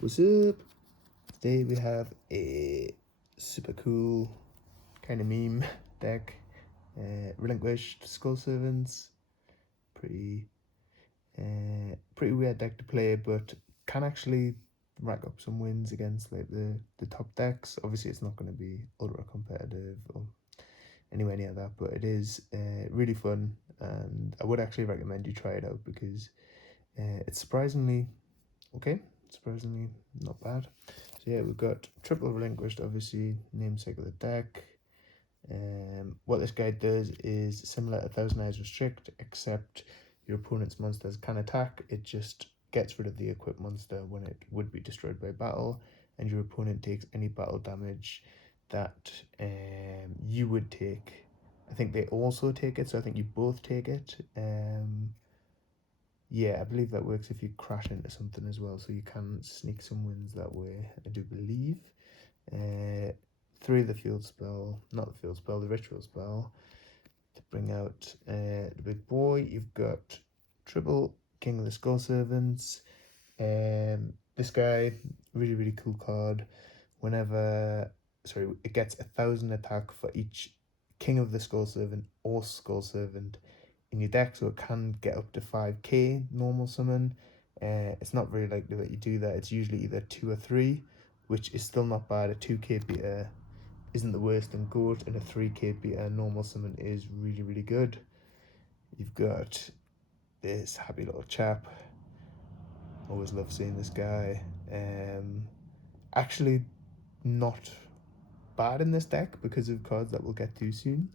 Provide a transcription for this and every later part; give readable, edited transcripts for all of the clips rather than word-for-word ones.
What's up? Today we have a super cool kind of meme deck. Relinquished Skull Servants. Pretty weird deck to play, but can actually rack up some wins against like the top decks. Obviously, it's not going to be ultra competitive or anywhere near that, but it is really fun, and I would actually recommend you try it out because it's surprisingly okay. Surprisingly not bad. So yeah, we've got triple relinquished, obviously namesake of the deck. What this guy does is similar to Thousand Eyes Restrict, except your opponent's monsters can attack. It just gets rid of the equipped monster when it would be destroyed by battle, and your opponent takes any battle damage that you would take. I think they also take it, so I think you both take it. Yeah, I believe that works if you crash into something as well, so you can sneak some wins that way, I do believe. Uh, Through the field spell, not the field spell, the ritual spell, to bring out the big boy. You've got triple King of the Skull Servants. This guy, really, really cool card. It gets 1,000 attack for each King of the Skull Servant or Skull Servant in your deck, so it can get up to 5k normal summon. It's not very likely that you do that. It's usually either 2 or 3, which is still not bad. A 2k beater isn't the worst in goat, and a 3k beater normal summon is really, really good. You've got this happy little chap. Always love seeing this guy. Actually, not bad in this deck because of cards that we'll get to soon.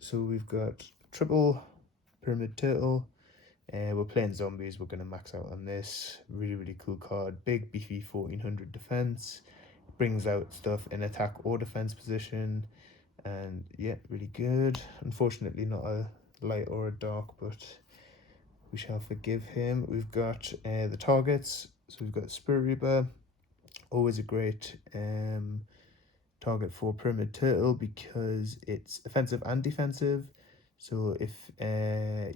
So we've got triple Pyramid Turtle. We're playing zombies. We're going to max out on this. Really, really cool card. Big, beefy 1400 defense. Brings out stuff in attack or defense position. And yeah, really good. Unfortunately, not a light or a dark, but we shall forgive him. We've got the targets. So we've got Spirit Reaper. Always a great target for Pyramid Turtle because it's offensive and defensive. So if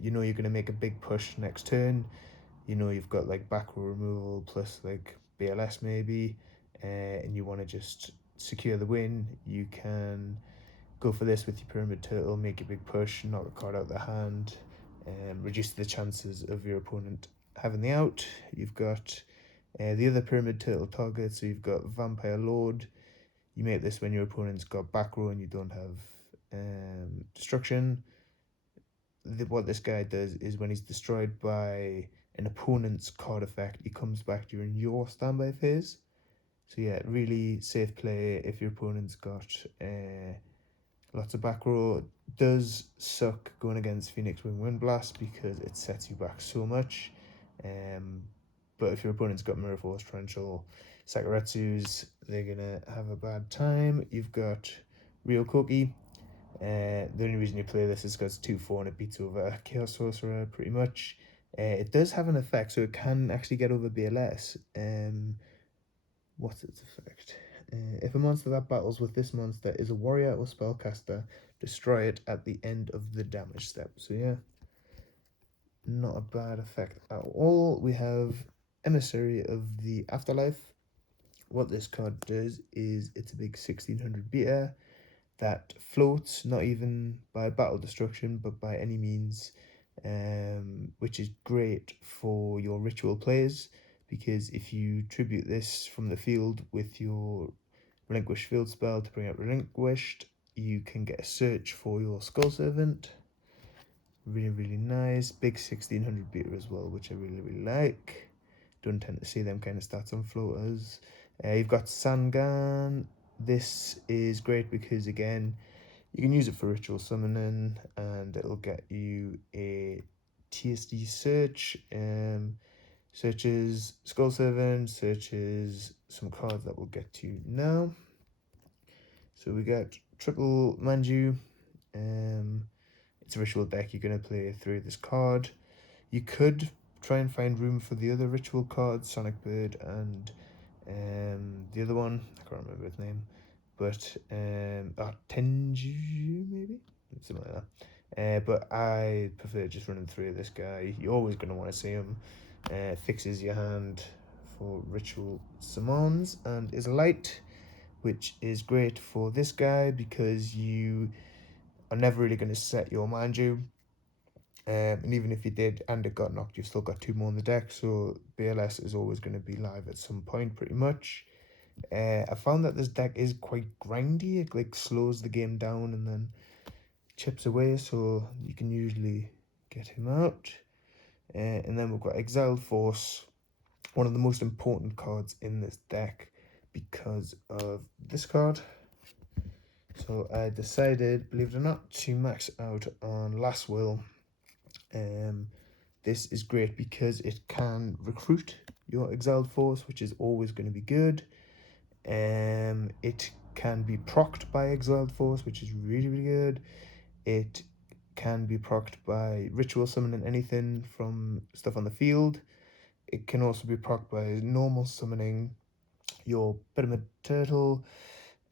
you know you're going to make a big push next turn, you know you've got like back row removal plus like BLS maybe, and you want to just secure the win, you can go for this with your Pyramid Turtle, make a big push, knock a card out of the hand, and reduce the chances of your opponent having the out. You've got the other Pyramid Turtle target, so you've got Vampire Lord. You make this when your opponent's got back row and you don't have destruction. What this guy does is when he's destroyed by an opponent's card effect, he comes back during your standby phase. So yeah, really safe play if your opponent's got lots of back row. Does suck going against Phoenix Wing Windblast because it sets you back so much. But if your opponent's got Mirror Force, Torrential, Sakaretsu's, they're gonna have a bad time. You've got Rio Koki. The only reason you play this is because it's 2/4 and it beats over Chaos Sorcerer pretty much. It does have an effect, so it can actually get over BLS. What's its effect? If a monster that battles with this monster is a warrior or spellcaster, destroy it at the end of the damage step. So yeah, not a bad effect at all. We have Emissary of the Afterlife. What this card does is it's a big 1600 beater that floats, not even by battle destruction, but by any means, which is great for your ritual players, because if you tribute this from the field with your Relinquished field spell to bring out Relinquished, you can get a search for your Skull Servant. Really, really nice. Big 1600 beater as well, which I really, really like. Don't tend to see them kind of stats on floaters. You've got Sangan. This is great because, again, you can use it for ritual summoning and it'll get you a TSD search. Searches Skull Servant, searches some cards that we'll get to now. So we got triple Manju. It's a ritual deck. You're going to play through this card. You could try and find room for the other ritual cards, Sonic Bird and the other one. I can't remember its name. But Tenju maybe? Something like that. But I prefer just running through this guy. You're always going to want to see him. Fixes your hand for ritual summons, and is a light, which is great for this guy because you are never really going to set your Manju. And even if you did and it got knocked, you've still got 2 more in the deck, so BLS is always going to be live at some point, pretty much. I found that this deck is quite grindy. It like slows the game down and then chips away, so you can usually get him out. And then we've got Exiled Force, one of the most important cards in this deck because of this card. So I decided, believe it or not, to max out on Last Will. This is great because it can recruit your Exiled Force, which is always going to be good. It can be procced by Exiled Force, which is really, really good. It can be procced by ritual summoning anything from stuff on the field. It can also be procced by normal summoning your Pyramid Turtle,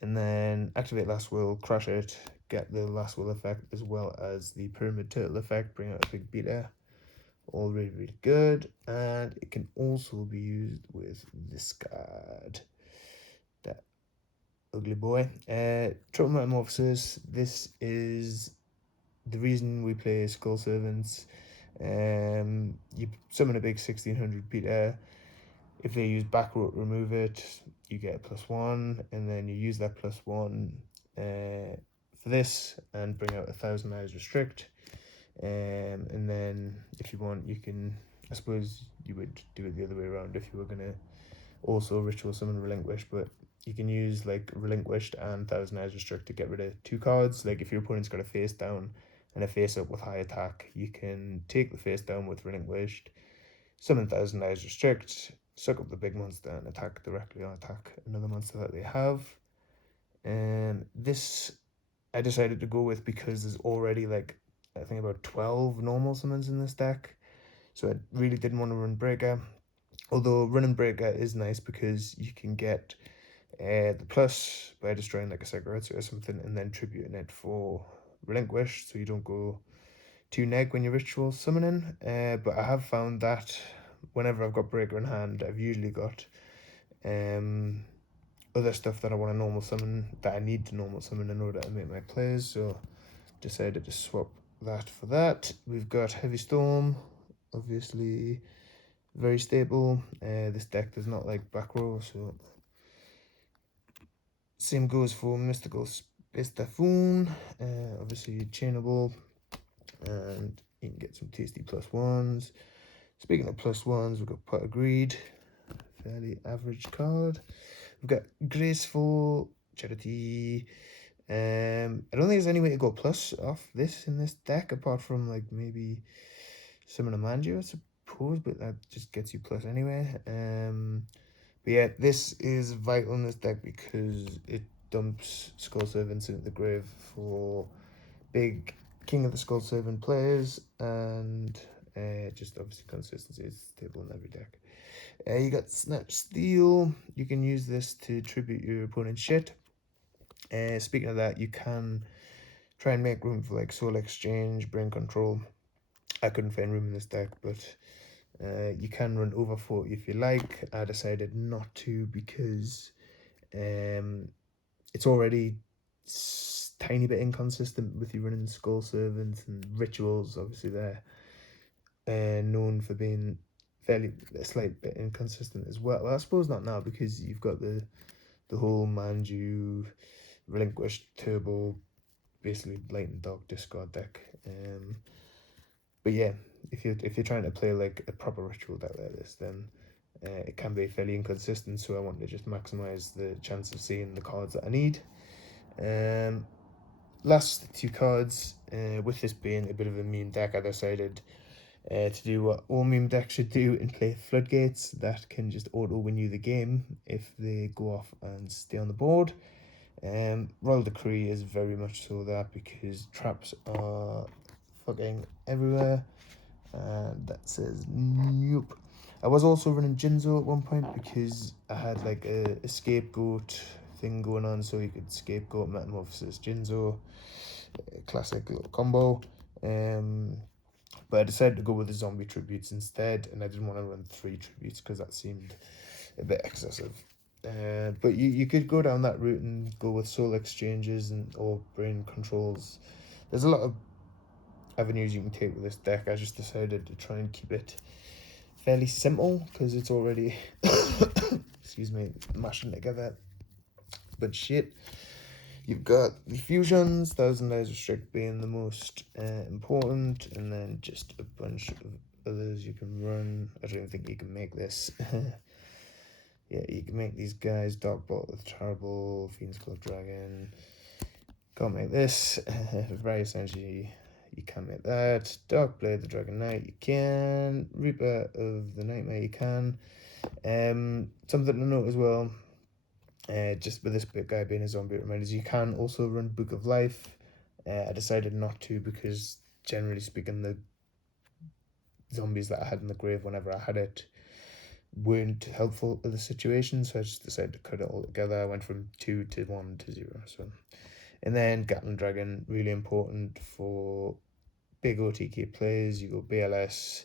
and then activate Last Will, crash it, get the Last Will effect as well as the Pyramid Turtle effect, bring out a big beater. All really, really good. And it can also be used with this card, that ugly boy. Triple Metamorphosis. This is the reason we play Skull Servants. You summon a big 1600 Peter. If they use back row, remove it, you get a +1, and then you use that +1 for this and bring out 1,000 Eyes Restrict. And then if you want, you can, I suppose you would do it the other way around if you were going to also ritual summon Relinquished, but you can use like Relinquished and 1,000 Eyes Restrict to get rid of 2 cards. Like if your opponent's got a face down and a face up with high attack, you can take the face down with Relinquished, summon 1,000 Eyes Restrict, suck up the big monster and attack directly on attack another monster that they have. And this I decided to go with because there's already like I think about 12 normal summons in this deck, so I really didn't want to run Breaker. Although running Breaker is nice because you can get the plus by destroying like a Sagaretsu or something and then tributing it for Relinquish, so you don't go too neg when you're ritual summoning. But I have found that whenever I've got Breaker in hand, I've usually got other stuff that I want to normal summon, that I need to normal summon in order to make my plays, so decided to swap that for that. We've got Heavy Storm, obviously very stable. This deck does not like back row, so same goes for Mystical Space Typhoon. Obviously chainable, and you can get some tasty +1s. Speaking of +1s, we've got Pot of Greed, fairly average card. We've got Graceful Charity. I don't think there's any way to go plus off this in this deck apart from like maybe Summon a Manju, I suppose, but that just gets you plus anyway. But yeah, this is vital in this deck because it dumps Skull Servants into the grave for big King of the Skull Servant players, and just obviously consistency is stable in every deck. You got Snatch Steel. You can use this to tribute your opponent's shit. Speaking of that, you can try and make room for like Soul Exchange, Brain Control. I couldn't find room in this deck, but you can run over 40 if you like. I decided not to because it's already tiny bit inconsistent with you running Skull Servants and Rituals. Obviously, they're known for being fairly a slight bit inconsistent as well. Well, I suppose not now because you've got the whole Manju Relinquished Turbo, basically Blatant Dog discard deck. But yeah, if you're trying to play like a proper ritual deck like this, then it can be fairly inconsistent. So I want to just maximize the chance of seeing the cards that I need. Last 2 cards, with this being a bit of a meme deck, I decided to do what all meme decks should do and play Floodgates that can just auto win you the game if they go off and stay on the board. Royal Decree is very much so that because traps are fucking everywhere, and that says nope. I was also running Jinzo at one point because I had like a scapegoat thing going on, so you could scapegoat Metamorphosis Jinzo, classic little combo. But I decided to go with the zombie tributes instead, and I didn't want to run 3 tributes because that seemed a bit excessive. But you could go down that route and go with soul exchanges and or brain controls. There's a lot of avenues you can take with this deck. I just decided to try and keep it fairly simple because it's already excuse me, mashing together. But shit, you've got the fusions, Thousand Eyes Restrict being the most important, and then just a bunch of others you can run. I don't think you can make this. Yeah, you can make these guys. Dark Bolt with Terrible, Fiend's Club Dragon. Can't make this. Very essentially, you can make that. Dark Blade, the Dragon Knight, you can. Reaper of the Nightmare, you can. Something to note as well, just with this guy being a zombie, it reminders you can also run Book of Life. I decided not to because, generally speaking, the zombies that I had in the grave whenever I had it weren't helpful to the situation, so I just decided to cut it all together. I went from 2 to 1 to 0. So, and then Gatling Dragon, really important for big OTK plays. You go BLS,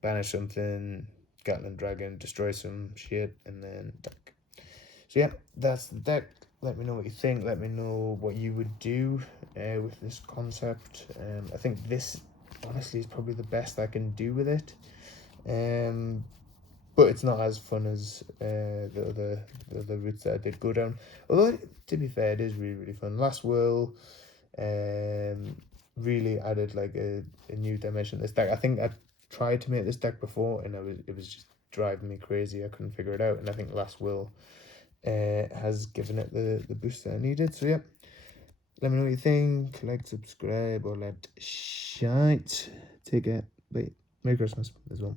banish something, Gatling Dragon, destroy some shit, and then attack. So yeah, that's the deck. Let me know what you think. Let me know what you would do with this concept. I think this, honestly, is probably the best I can do with it. But it's not as fun as the other routes that I did go down. Although, to be fair, it is really, really fun. Last Will really added like a new dimension to this deck. I think I tried to make this deck before, and it was just driving me crazy. I couldn't figure it out, and I think Last Will has given it the boost that I needed. So yeah, let me know what you think. Like, subscribe, or let shite. Take care. Bye. Merry Christmas as well.